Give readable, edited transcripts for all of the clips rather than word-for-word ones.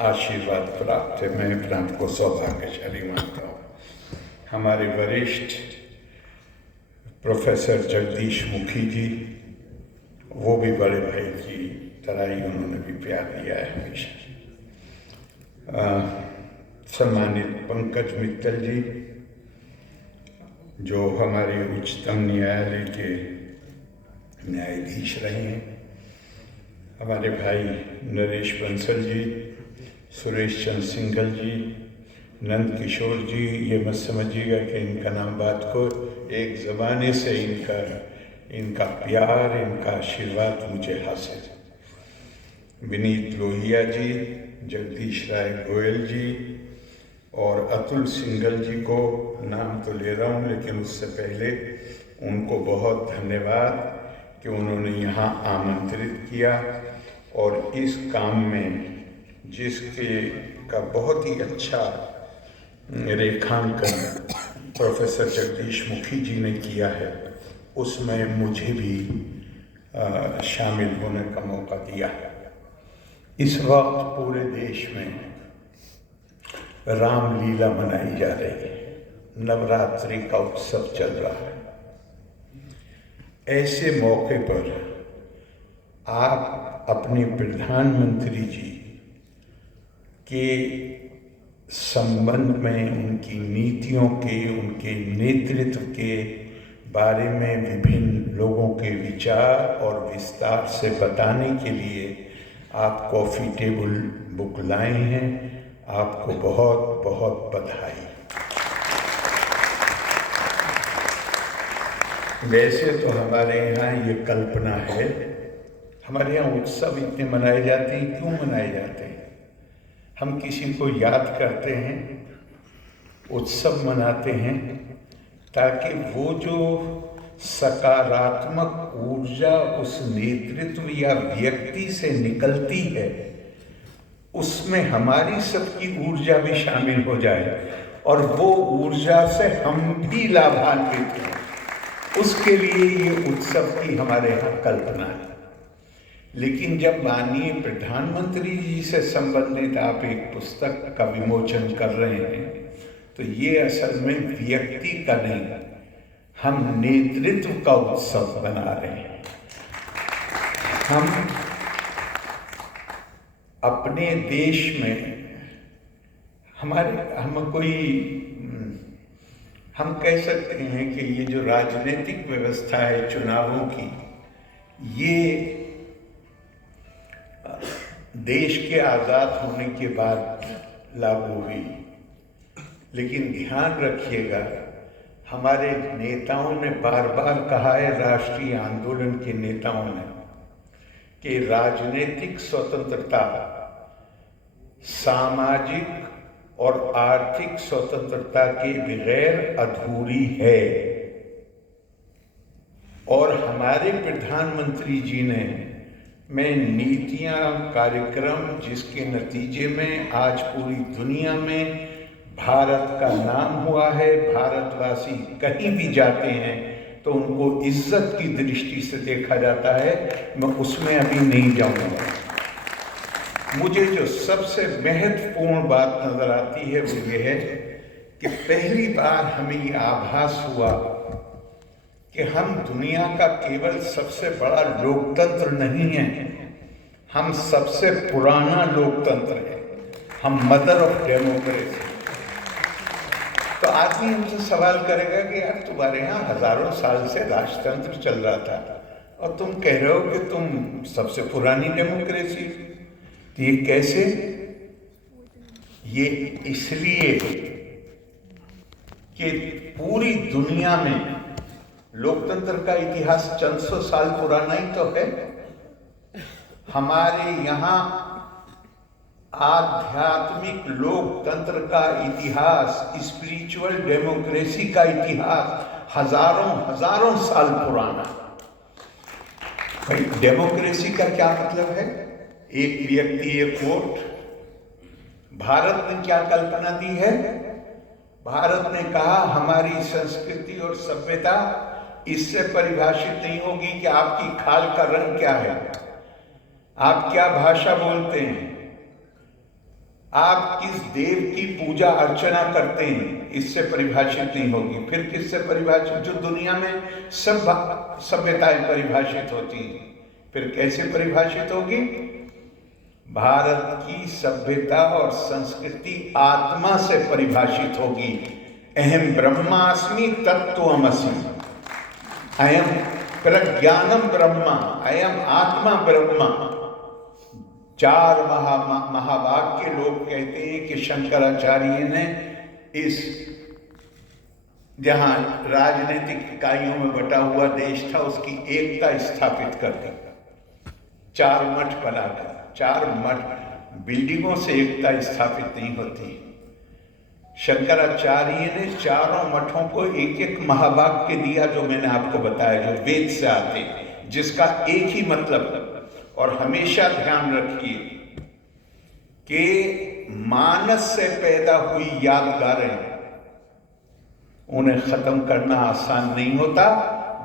आशीर्वाद प्राप्त है। मैं अपने आप को सौभाग्यशाली मानता हूँ। हमारे वरिष्ठ प्रोफेसर जगदीश मुखी जी, वो भी बड़े भाई की तरह ही उन्होंने भी प्यार दिया है हमेशा। सम्मानित पंकज मित्तल जी, जो हमारे उच्चतम न्यायालय के न्यायाधीश रहे हैं, हमारे भाई नरेश बंसल जी, सुरेश चंद्र सिंघल जी, नंद किशोर जी, ये मत समझिएगा कि इनका नाम बात को, एक ज़माने से इनका प्यार, इनका आशीर्वाद मुझे हासिल है। विनीत लोहिया जी, जगदीश राय गोयल जी और अतुल सिंघल जी को नाम तो ले रहा हूँ, लेकिन उससे पहले उनको बहुत धन्यवाद कि उन्होंने यहाँ आमंत्रित किया और इस काम में जिसके का बहुत ही अच्छा रेखांकन प्रोफेसर जगदीश मुखी जी ने किया है, उसमें मुझे भी शामिल होने का मौका दिया। इस वक्त पूरे देश में रामलीला मनाई जा रही है, नवरात्रि का उत्सव चल रहा है। ऐसे मौके पर आप अपने प्रधानमंत्री जी के संबंध में, उनकी नीतियों के, उनके नेतृत्व के बारे में विभिन्न लोगों के विचार और विस्तार से बताने के लिए आप कॉफ़ी टेबल बुक लाए हैं। आपको बहुत बहुत बधाई। वैसे तो हमारे यहाँ ये कल्पना है, हमारे यहाँ उत्सव इतने मनाए जाते हैं, क्यों मनाए जाते हैं? हम किसी को याद करते हैं, उत्सव मनाते हैं, ताकि वो जो सकारात्मक ऊर्जा उस नेतृत्व या व्यक्ति से निकलती है, उसमें हमारी सबकी ऊर्जा भी शामिल हो जाए और वो ऊर्जा से हम भी लाभान्वित हैं। उसके लिए ये उत्सव की हमारे यहाँ कल्पना है। लेकिन जब माननीय प्रधानमंत्री जी से संबंधित आप एक पुस्तक का विमोचन कर रहे हैं, तो ये असल में व्यक्ति का नहीं, हम नेतृत्व का उत्सव बना रहे हैं। हम अपने देश में हम कह सकते हैं कि ये जो राजनीतिक व्यवस्था है चुनावों की, ये देश के आज़ाद होने के बाद लागू हुई। लेकिन ध्यान रखिएगा, हमारे नेताओं ने बार बार कहा है, राष्ट्रीय आंदोलन के नेताओं ने, कि राजनीतिक स्वतंत्रता सामाजिक और आर्थिक स्वतंत्रता के बगैर अधूरी है। और हमारे प्रधानमंत्री जी ने नीतियां, कार्यक्रम, जिसके नतीजे में आज पूरी दुनिया में भारत का नाम हुआ है, भारतवासी कहीं भी जाते हैं तो उनको इज्जत की दृष्टि से देखा जाता है। मैं उसमें अभी नहीं जाऊंगा। मुझे जो सबसे महत्वपूर्ण बात नजर आती है वो ये है कि पहली बार हमें ये आभास हुआ कि हम दुनिया का केवल सबसे बड़ा लोकतंत्र नहीं है, हम सबसे पुराना लोकतंत्र है, हम मदर ऑफ डेमोक्रेसी। तो आदमी हमसे सवाल करेगा कि यार, तुम्हारे यहाँ हजारों साल से राजतंत्र चल रहा था और तुम कह रहे हो कि तुम सबसे पुरानी डेमोक्रेसी। तो ये कैसे? ये इसलिए कि पूरी दुनिया में लोकतंत्र का इतिहास चंद सौ साल पुराना ही तो है। हमारे यहाँ आध्यात्मिक लोकतंत्र का इतिहास, स्पिरिचुअल डेमोक्रेसी का इतिहास हजारों साल पुराना। भाई, डेमोक्रेसी का क्या मतलब है? एक व्यक्ति एक वोट। भारत ने क्या कल्पना दी है? भारत ने कहा हमारी संस्कृति और सभ्यता इससे परिभाषित नहीं होगी कि आपकी खाल का रंग क्या है, आप क्या भाषा बोलते हैं, आप किस देव की पूजा अर्चना करते हैं इससे परिभाषित नहीं होगी। फिर किससे परिभाषित? जो दुनिया में सब सभ्यताएं परिभाषित होती हैं, फिर कैसे परिभाषित होगी? भारत की सभ्यता और संस्कृति आत्मा से परिभाषित होगी। अहम ब्रह्मास्मि तत्त्वमसि, अयम प्रज्ञानम ब्रह्मा, अयम आत्मा ब्रह्मा। चार महावाक्य लोग कहते हैं कि शंकराचार्य ने इस जहां राजनीतिक इकाइयों में बटा हुआ देश था उसकी एकता स्थापित कर दी। चार मठ बनाकर, चार मठ बिल्डिंगों से एकता स्थापित नहीं होती। शंकराचार्य ने चारों मठों को एक एक महावाक्य दिया जो मैंने आपको बताया, जो वेद से आते, जिसका एक ही मतलब। और हमेशा ध्यान रखिए कि मानस से पैदा हुई यादगारें, उन्हें खत्म करना आसान नहीं होता।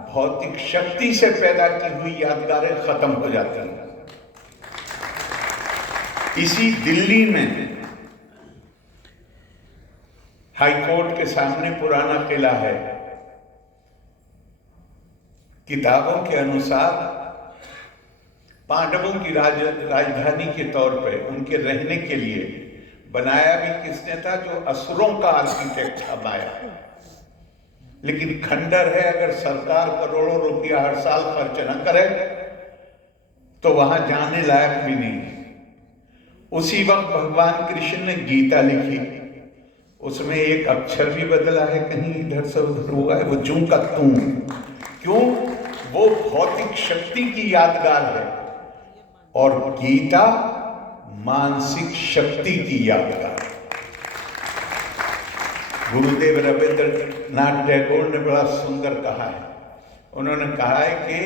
भौतिक शक्ति से पैदा की हुई यादगारें खत्म हो जाती हैं। इसी दिल्ली में हाई कोर्ट के सामने पुराना किला है। किताबों के अनुसार पांडवों की राजधानी के तौर पर उनके रहने के लिए बनाया भी किसने था? जो असुरों का आर्किटेक्ट था, माया। लेकिन खंडर है, अगर सरकार करोड़ों रुपया हर साल खर्च न करे तो वहां जाने लायक भी नहीं। उसी वक्त भगवान कृष्ण ने गीता लिखी, उसमें एक अक्षर भी बदला है, कहीं इधर से उधर हुआ है, वो जू का तू। क्यों? वो भौतिक शक्ति की यादगार है और गीता मानसिक शक्ति की यादगार। गुरुदेव रविंद्रनाथ टैगोर ने बड़ा सुंदर कहा है। उन्होंने कहा है कि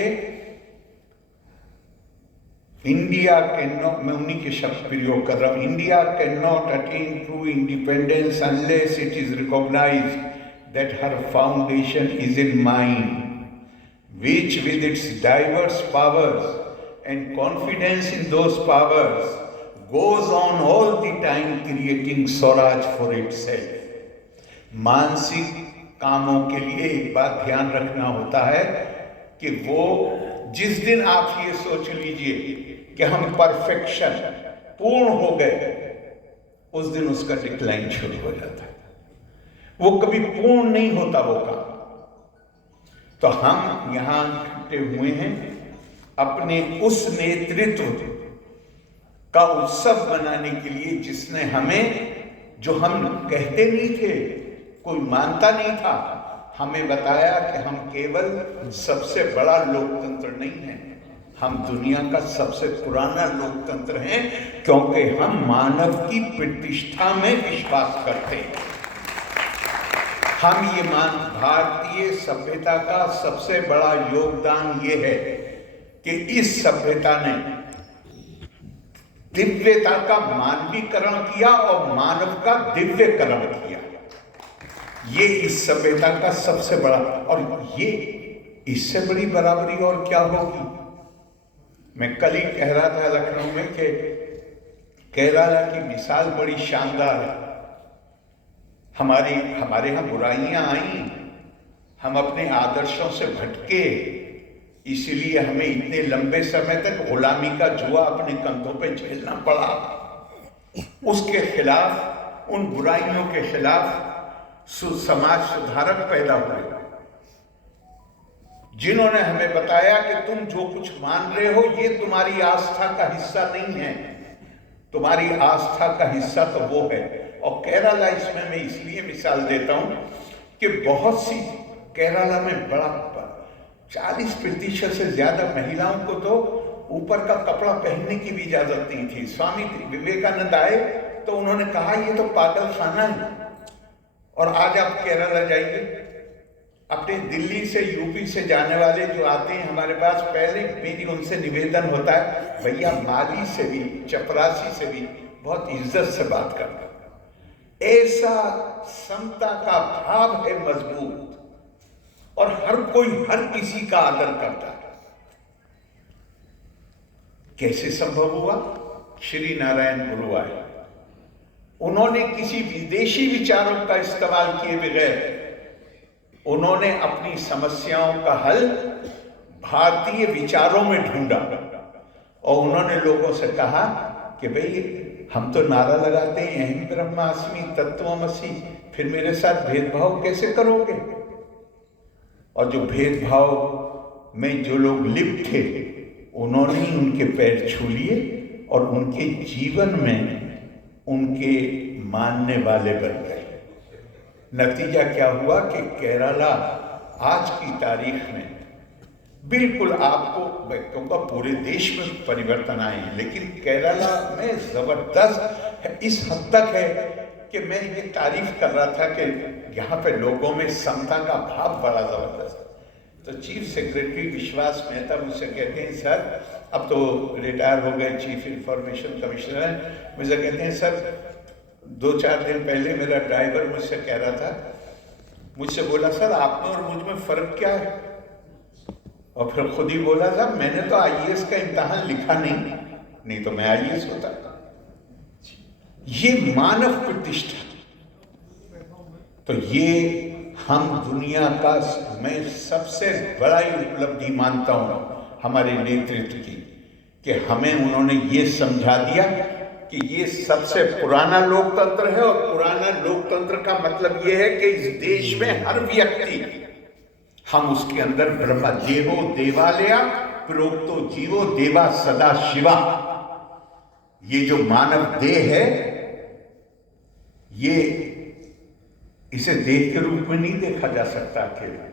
इंडिया कैन नॉट, मैं उन्हीं के शब्द प्रयोग कर रहा हूं, India can not attain true independence unless it is recognised that her foundation is in mind, which with its diverse powers and confidence in those powers goes on all the time creating Swaraj for itself। मानसिक कामों के लिए एक बात ध्यान रखना होता है कि वो जिस दिन आप ये सोच लीजिए कि हम परफेक्शन पूर्ण हो गए, उस दिन उसका डिक्लाइन शुरू हो जाता है। वो कभी पूर्ण नहीं होता वो काम। तो हम यहां इकट्ठे हुए हैं अपने उस नेतृत्व का उत्सव मनाने के लिए जिसने हमें, जो हम कहते नहीं थे, कोई मानता नहीं था, हमें बताया कि हम केवल सबसे बड़ा लोकतंत्र नहीं हैं, हम दुनिया का सबसे पुराना लोकतंत्र हैं, क्योंकि हम मानव की प्रतिष्ठा में विश्वास करते हैं। हम ये भारतीय सभ्यता का सबसे बड़ा योगदान ये है कि इस सभ्यता ने दिव्यता का मानवीकरण किया और मानव का दिव्यकरण किया। ये इस सभ्यता का सबसे बड़ा, और ये इससे बड़ी बराबरी और क्या होगी। मैं कल ही कह रहा था लखनऊ में कि केरला की मिसाल बड़ी शानदार है। हमारे यहाँ बुराइयां आई, हम अपने आदर्शों से भटके, इसलिए हमें इतने लंबे समय तक गुलामी का जुआ अपने कंधों पे झेलना पड़ा। उसके खिलाफ, उन बुराइयों के खिलाफ समाज सुधारक पैदा हुए, जिन्होंने हमें बताया कि तुम जो कुछ मान रहे हो ये तुम्हारी आस्था का हिस्सा नहीं है, तुम्हारी आस्था का हिस्सा तो वो है। और केरला इसमें मैं इसलिए मिसाल देता हूं कि बहुत सी केरला में बड़ा 40% से ज्यादा महिलाओं को तो ऊपर का कपड़ा पहनने की भी इजाजत नहीं थी। स्वामी विवेकानंद आए तो उन्होंने कहा ये तो पागल खाना है। और आज आप केरला जाइए, अपने दिल्ली से यूपी से जाने वाले जो आते हैं हमारे पास, पहले मेरी उनसे निवेदन होता है, भैया माली से भी, चपरासी से भी बहुत इज्जत से बात करना। ऐसा समता का भाव है मजबूत, और हर कोई हर किसी का आदर करता है। कैसे संभव हुआ? श्री नारायण गुरु आए, उन्होंने किसी विदेशी विचारों का इस्तेमाल किए बगैर उन्होंने अपनी समस्याओं का हल भारतीय विचारों में ढूंढा और उन्होंने लोगों से कहा कि भाई हम तो नारा लगाते हैं अहम ब्रह्मास्मि तत्त्वमसि, फिर मेरे साथ भेदभाव कैसे करोगे? और जो भेदभाव में जो लोग लिप्त थे उन्होंने उनके पैर छू लिए और उनके जीवन में उनके मानने वाले बन गए। नतीजा क्या हुआ कि केरला आज की तारीख में बिल्कुल, आपको मैं कहूँगा पूरे देश में परिवर्तन आए हैं, लेकिन केरला में जबरदस्त है, इस हद तक है कि मैं ये तारीफ कर रहा था कि यहाँ पे लोगों में समता का भाव बड़ा जबरदस्त है। तो चीफ सेक्रेटरी विश्वास मेहता मुझसे कहते हैं, सर अब तो रिटायर हो गए, चीफ इंफॉर्मेशन कमिश्नर हैं, मुझे कहते हैं सर 2-4 दिन पहले मेरा ड्राइवर मुझसे कह रहा था, मुझसे बोला सर आप में और मुझ में फर्क क्या है? और फिर खुद ही बोला साहब मैंने तो आईएएस का इम्तिहान लिखा नहीं तो मैं आईएएस होता। ये मानव प्रतिष्ठा, तो ये हम दुनिया का मैं सबसे बड़ा उपलब्धि मानता हूं हमारे नेतृत्व की, कि हमें उन्होंने ये समझा दिया कि ये सबसे पुराना लोकतंत्र है और पुराना लोकतंत्र का मतलब ये है कि इस देश में हर व्यक्ति, हम उसके अंदर ब्रह्म देवो देवालया प्रोक्तो जीवो देवा सदा शिवा, ये जो मानव देह है ये इसे देह के रूप में नहीं देखा जा सकता अकेला,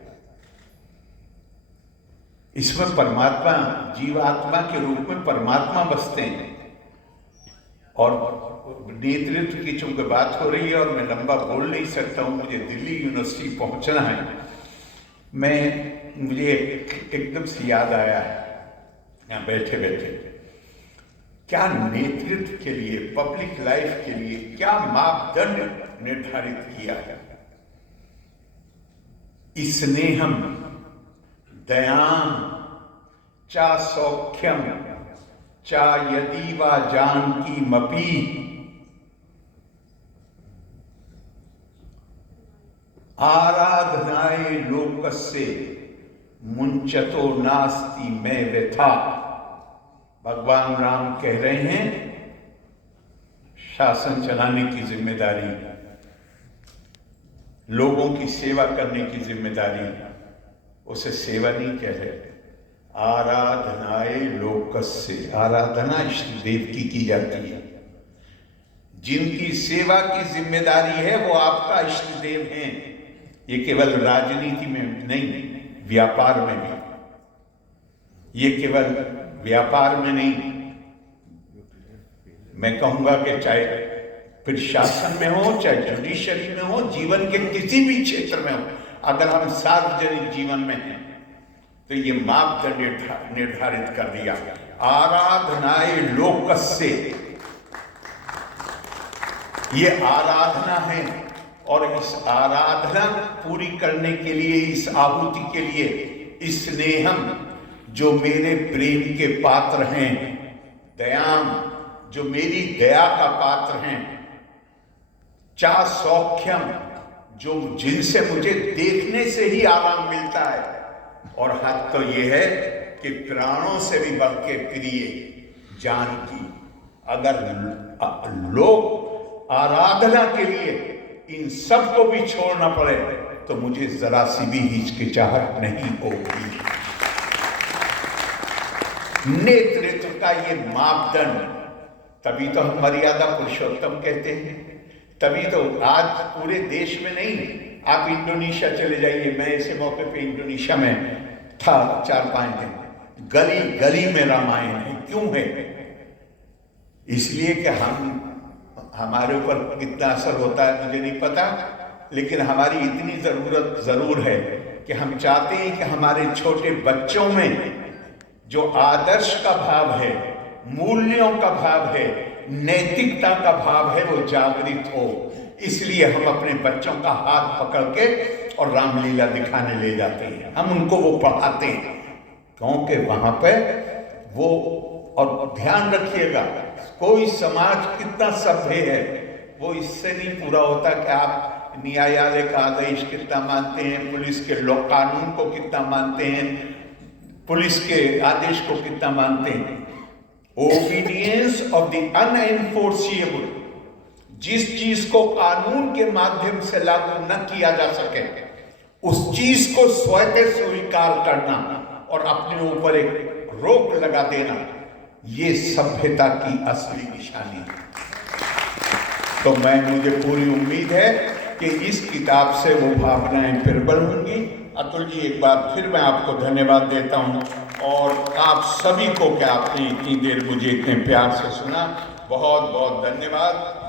इसमें परमात्मा जीवात्मा के रूप में परमात्मा बसते हैं। और नेतृत्व की चूंकि बात हो रही है और मैं लंबा बोल नहीं सकता हूं, मुझे दिल्ली यूनिवर्सिटी पहुंचना है, मुझे एकदम से याद आया यहाँ बैठे बैठे, क्या नेतृत्व के लिए, पब्लिक लाइफ के लिए क्या मापदंड निर्धारित किया है। स्नेहम दयाम चा सौख्यम चा यदि वा जानकी मपी, आराधनाए लोकस्य मुंचतो नास्ति मैं व्यथा। भगवान राम कह रहे हैं शासन चलाने की जिम्मेदारी, लोगों की सेवा करने की जिम्मेदारी, उसे सेवा नहीं कह रहे, आराधनाए लोकस्य, आराधना इष्ट देव की जाती है। जिनकी सेवा की जिम्मेदारी है वो आपका इष्ट देव हैं। ये केवल राजनीति में नहीं, व्यापार में भी, ये केवल व्यापार में नहीं, मैं कहूंगा कि चाहे फिर शासन में हो, चाहे जुडिशरी में हो, जीवन के किसी भी क्षेत्र में हो, अगर हम सार्वजनिक जीवन में हैं तो ये मापदंड निर्धारित कर दिया, आराधनाए लोकस्य, ये आराधना है। और इस आराधना पूरी करने के लिए, इस आहुति के लिए स्नेहम जो मेरे प्रेम के पात्र हैं, दयाम जो मेरी दया का पात्र हैं, चा सौख्यम जो जिनसे मुझे देखने से ही आराम मिलता है, और हद तो यह है कि प्राणों से भी बढ़ के प्रिय जान की। अगर लोग आराधना के लिए इन सब को भी छोड़ना पड़े तो मुझे जरा सी भी हिचकिचाहट नहीं होगी। नेतृत्व का ये मापदंड, तभी तो हम मर्यादा पुरुषोत्तम कहते हैं, तभी तो आज पूरे देश में नहीं, आप इंडोनेशिया चले जाइए, मैं ऐसे मौके पे इंडोनेशिया में था 4-5 दिन, गली गली में रामायण है। क्यों है? इसलिए कि हमारे ऊपर कितना असर होता है मुझे नहीं पता, लेकिन हमारी इतनी जरूरत जरूर है कि हम चाहते हैं कि हमारे छोटे बच्चों में जो आदर्श का भाव है, मूल्यों का भाव है, नैतिकता का भाव है, वो जागृत हो। इसलिए हम अपने बच्चों का हाथ पकड़ के और रामलीला दिखाने ले जाते हैं, हम उनको वो पढ़ाते हैं, क्योंकि वहां पे वो, और ध्यान रखिएगा कोई समाज कितना सभ्य है, वो इससे नहीं पूरा होता कि आप न्यायालय का आदेश कितना मानते हैं, पुलिस के लॉ कानून को कितना मानते हैं, पुलिस के आदेश को कितना मानते हैं। ओबीडियंस ऑफ द अनएनफोर्सिएबल, जिस चीज को कानून के माध्यम से लागू न किया जा सके उस चीज को स्वतः स्वीकार करना और अपने ऊपर एक रोक लगा देना, ये सभ्यता की असली निशानी है। तो मुझे पूरी उम्मीद है कि इस किताब से वो भावनाएं प्रबल होंगी। अतुल जी, एक बार फिर मैं आपको धन्यवाद देता हूं और आप सभी को कि आपने इतनी देर मुझे इतने प्यार से सुना, बहुत बहुत धन्यवाद।